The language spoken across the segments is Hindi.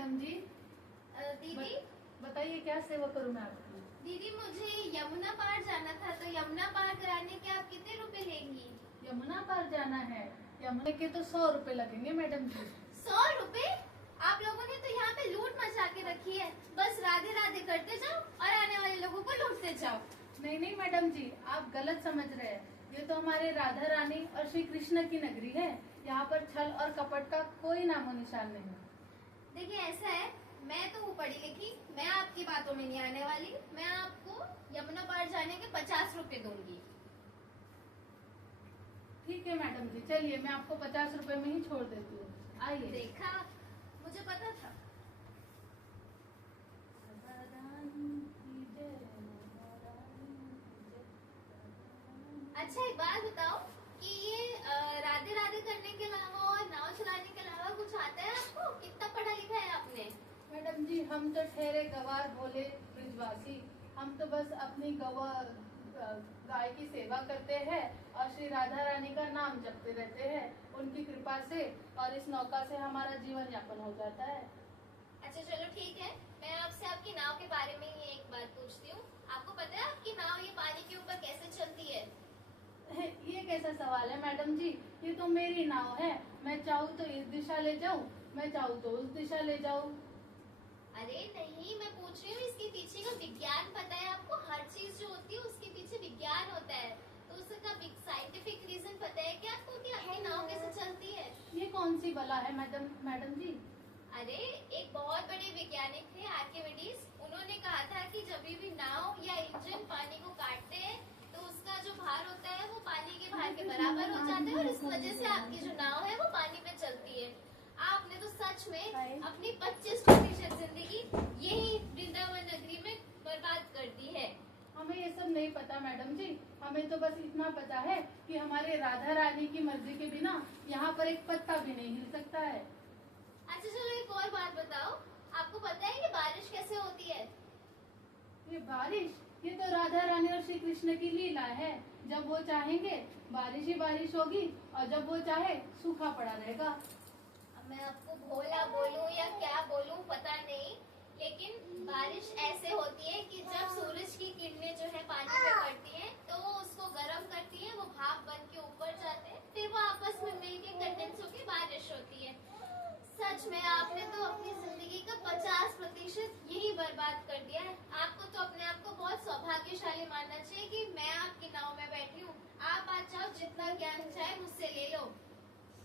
मैडम जी। दीदी बताइए क्या सेवा करूं मैं आपकी। दीदी मुझे यमुना पार जाना था, तो यमुना पार कराने के आप कितने रुपए लेंगी? यमुना पार जाना है? यमुना के तो 100 रुपए लगेंगे मैडम जी। 100 रुपए? आप लोगों ने तो यहाँ पे लूट मचा के रखी है। बस राधे राधे करते जाओ और आने वाले लोगों को लूटते जाओ। नहीं नहीं मैडम जी, आप गलत समझ रहे हैं। ये तो हमारे राधा रानी और श्री कृष्ण की नगरी है। यहाँ पर छल और कपट का कोई नामो निशान नहीं। देखिए ऐसा है, मैं तो हूँ पढ़ी लिखी, मैं आपकी बातों में नहीं आने वाली। मैं आपको यमुना पार जाने के 50 रुपए दूंगी। ठीक है मैडम जी, चलिए मैं आपको 50 रुपए में ही छोड़ देती हूँ। आइए। देखा, मुझे पता था। अच्छा एक बात बताओ कि ये राधे राधे करने के अलावा और नाव चलाने के अलावा कुछ आता है आपको? कितना पढ़ा लिखा है आपने? मैडम जी, हम तो ठहरे गवार भोले ब्रिजवासी। हम तो बस अपनी गाय की सेवा करते हैं और श्री राधा रानी का नाम जपते रहते हैं। उनकी कृपा से और इस नौका से हमारा जीवन यापन हो जाता है। अच्छा चलो ठीक है, मैं आपसे आपकी नाव के बारे में ही एक बात पूछती हूँ। आपको पता है आपकी नाव ये पानी के ऊपर कैसे चलती है? ये कैसा सवाल है मैडम जी? ये तो मेरी नाव है। मैं चाहूँ तो इस दिशा ले जाऊँ, मैं चाहूँ तो उस दिशा ले जाऊँ। अरे नहीं, मैं पूछ रही हूँ इसके पीछे का विज्ञान पता है आपको? हर चीज जो होती है उसके पीछे विज्ञान होता है, तो उसका साइंटिफिक रीजन पता है क्या आपको कि आपकी नाव कैसे चलती है? ये कौन सी बला है मैडम जी? अरे एक बहुत बड़े वैज्ञानिक थे आर्किमिडीज। उन्होंने कहा था कि जब भी नाव या इंजन पानी को काटते हैं तो उसका जो भार होता है वो पानी के भार के बराबर हो जाता है, और इस वजह से आपकी जो नाव है वो पानी में चलती है। आपने तो सच में अपनी 25% जिंदगी यही वृंदावन नगरी में बर्बाद कर दी है। हमें ये सब नहीं पता मैडम जी। हमें तो बस इतना पता है कि हमारे राधा रानी की मर्जी के बिना यहाँ पर एक पत्ता भी नहीं हिल सकता है। अच्छा चलो एक और बात बताओ, आपको पता है कि बारिश कैसे होती है? ये बारिश, ये तो राधा रानी और श्री कृष्ण की लीला है। जब वो चाहेंगे बारिश ही बारिश होगी, और जब वो चाहे सूखा पड़ा रहेगा। अब मैं आपको भोला बोलूं या क्या बोलूं पता नहीं, लेकिन बारिश ऐसे होती है कि जब सूरज की किरणें जो है पानी में पड़ती हैं तो वो उसको गर्म करती है, वो भाप बन के ऊपर जाते हैं, फिर वो आपस में मिलके कंडेंस होकर बारिश होती है। सच में आपने तो अपनी जिंदगी का 50% यही बर्बाद कर दिया है। आपको तो अपने आप को बहुत सौभाग्यशाली मानना चाहिए कि मैं आपकी नाव में बैठी हूँ। आप आ जाओ, जितना ज्ञान चाहे मुझसे ले लो।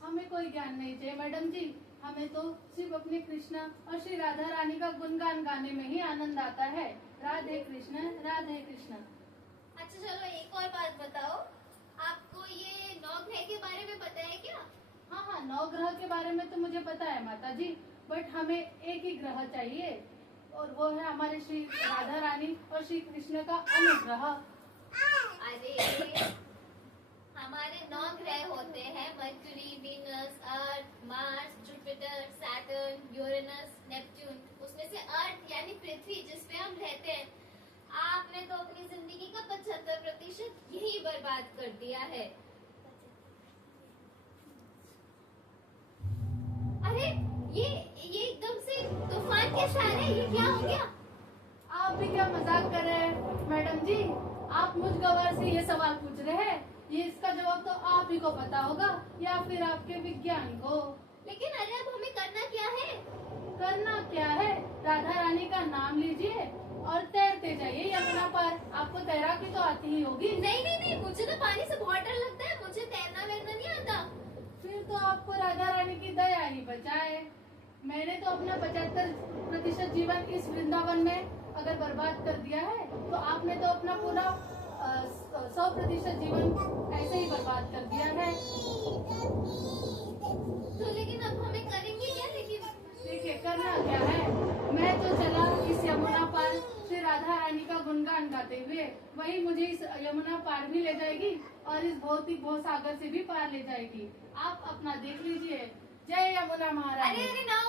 हमें कोई ज्ञान नहीं चाहिए मैडम जी। हमें तो सिर्फ अपने कृष्णा और श्री राधा रानी का गुणगान गाने में ही आनंद आता है। राधे कृष्ण राधे कृष्ण। अच्छा चलो एक और बात बताओ, आपको ये 9 ग्रह के बारे में पता है क्या? हाँ, 9 ग्रह के बारे में तो मुझे पता है माता जी, बट हमें एक ही ग्रह चाहिए, और वो है हमारे श्री राधा रानी और श्री कृष्ण का अनुग्रह। अरे हमारे 9 ग्रह होते हैं, Mercury, Venus, Earth, Mars, Jupiter, Saturn, Uranus, Neptune. उसमें से अर्थ यानी पृथ्वी जिस पे हम रहते हैं, आपने तो अपनी जिंदगी का 75% यही बर्बाद कर दिया है। अरे ये एकदम से तूफान कैसा आ रहा है? ये क्या हो गया? आप भी क्या मजाक कर रहे हैं मैडम जी? आप मुझ गवार से ये सवाल पूछ रहे हैं? ये इसका जवाब तो आप ही को पता होगा, या फिर आपके विज्ञान को। लेकिन अरे अब हमें करना क्या है? करना क्या है? राधा रानी का नाम लीजिए और तैरते जाइए यमुना पार। आपको तैराकी तो आती ही होगी। नहीं नहीं नहीं, मुझे तो पानी से बहुत डर लगता है, मुझे तैरना वैरना नहीं आता। फिर तो आपको राधा रानी की दया ही बचाए। मैंने तो अपना 75% जीवन इस वृंदावन में अगर बर्बाद कर दिया है, तो आपने तो अपना पूरा 100% जीवन ऐसे ही बर्बाद कर दिया है। तो लेकिन अब हमें करेंगे क्या? लेकिन देखिए करना क्या है, मैं तो चला इस यमुना पार श्री राधा रानी का गुणगान गाते हुए। वही मुझे इस यमुना पार भी ले जाएगी और इस भौतिक भवसागर से भी पार ले जाएगी। आप अपना देख लीजिए। जय यमुना महारानी। अरे अरे ना